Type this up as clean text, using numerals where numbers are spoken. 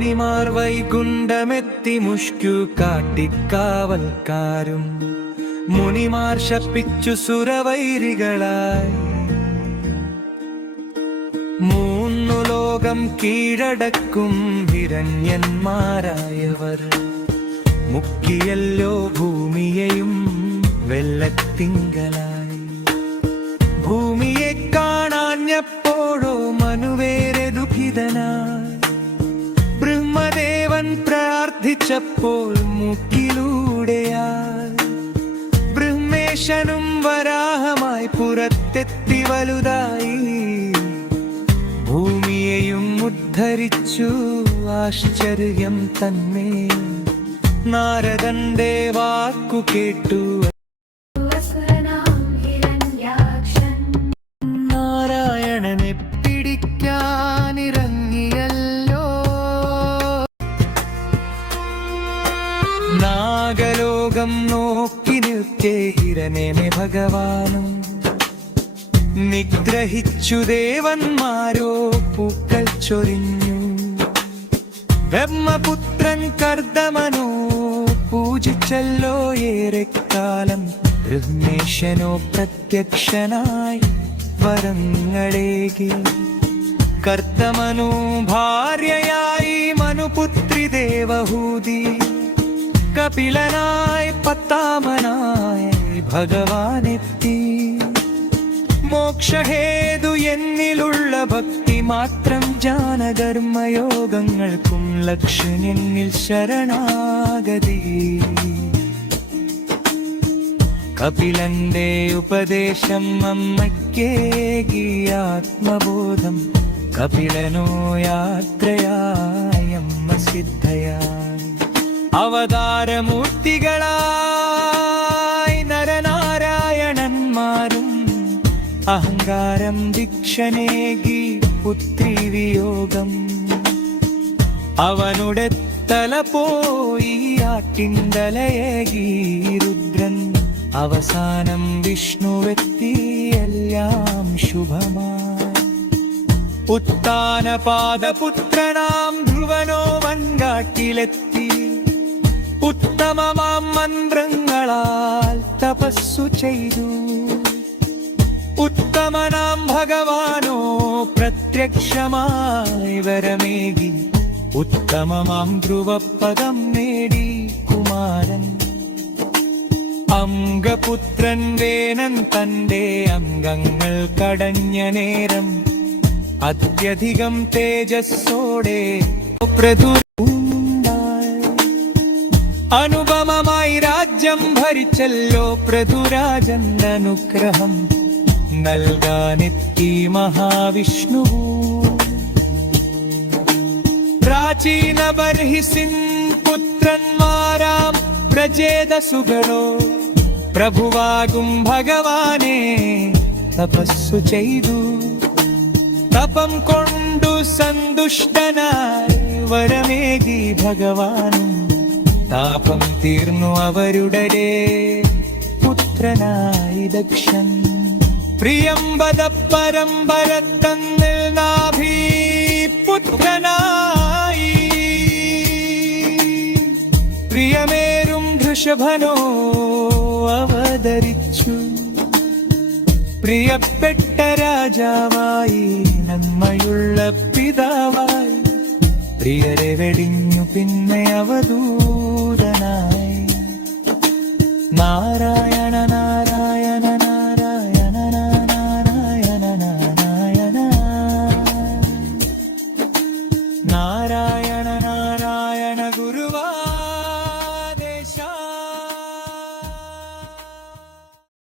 മുനിമാർ വൈകുണ്ഠമെത്തി മുഷ്കു കാട്ടിക്കാവൽക്കാരും മുനിമാർ ശപിച്ചു സുരവൈരികളായി. മൂന്നു ലോകം കീഴടക്കും ഹിരണ്യന്മാരായവർ മുക്കിയല്ലോ ഭൂമിയെയും വെള്ളത്തിങ്കലായി. ഭൂമിയെ കാണാഞ്ഞപ്പോഴോ മനുവേറെ ദുഃഖിതനായി. ബ്രഹ്മദേവൻ പ്രാർത്ഥിച്ചപ്പോൾ മുക്കിലൂടെയായി. ബ്രഹ്മേശനും വരാഹമായി പുറത്തെത്തി വലുതായി. ഭൂമിയെയും ഉദ്ധരിച്ചു ആശ്ചര്യം തന്നെ. നാരദന്റെ വാക്കു കേട്ടു നാരായണനെ പിടിക്കാനിറങ്ങിയല്ലോ. നാഗലോകം നോക്കി നിൽക്കേ ഹിരണ്യനെ ഭഗവാനും നിഗ്രഹിച്ചു. ദേവന്മാരോ പൂക്കൾ ചൊരിഞ്ഞു. ബ്രഹ്മപുത്രൻ കർദമനോ പൂജിച്ചല്ലോ ഏറെക്കാലം. ബ്രഹ്മേശനോ പ്രത്യക്ഷനായി വരങ്ങളേകി. കർദമനു ഭാര്യയായി മനുപുത്രി ദേവഹൂതി. കപിലനായി പത്താമനായി ഭഗവാനെത്തി. മോക്ഷഹേതു എന്നിലുള്ള ഭക്തി മാത്രം ജ്ഞാനകർമ്മയോഗങ്ങൾക്കും ലക്ഷ്യനിൽ ശരണാഗതി. കപിലന്റെ ഉപദേശം അമ്മയ്ക്കേകി ആത്മബോധം. കപിലനോ യാത്രയായമ്മ സിദ്ധയായി. അവതാരമൂർത്തികളായി നരനാരായണന്മാരും അഹങ്കാരം ദീക്ഷനേകി പുത്രി വിയോഗം. അവനുടെ തല പോയി ആട്ടിൻതലയേകി രുദ്രൻ. അവസാനം വിഷ്ണുവെത്തി എല്ലാം ശുഭമായി. ഉത്താനപാദപുത്രനാം ധ്രുവനോ വൻകാട്ടിലെത്തി. ഉത്തമമാം മന്ത്രങ്ങളാൽ തപസ്സു ചെയ്തു. ഉത്തമനാം ഭഗവാനോ പ്രത്യക്ഷമായി വരമേകി. ഉത്തമമാം ധ്രുവപദം നേടി കുമാരൻ. അംഗപുത്രൻ വേനൻ തന്റെ അംഗങ്ങൾ കടഞ്ഞ നേരം അത്യധികം തേജസ്സോടെ അനുപമമായി രാജ്യം ഭരിച്ചല്ലോ പൃഥുരാജൻ. അനുഗ്രഹം നൽകാനെത്തി മഹാവിഷ്ണു. പ്രാചീന ബർഹിസിൻ പുത്രന്മാരാം പ്രജേതസുകളോ പ്രഭുവാകും ഭഗവാനെ തപസ്സു ചെയ്തു. തപം കൊണ്ടു സന്തുഷ്ടനായി വരമേകി ഭഗവാനും. താപം തീർന്നു അവരുടെ പുത്രനായി ദക്ഷൻ. പ്രിയംബദ പരമ്പരത്തന്നിൽ നാഭി പുത്രനായി. പ്രിയമേറും ഋഷഭനോ അവതരിച്ചു. പ്രിയപ്പെട്ട രാജാവായി നന്മയുള്ള പിതാവായി. പ്രിയരെ വെടിഞ്ഞു പിന്നെ അവധൂതനായി. നാരായണ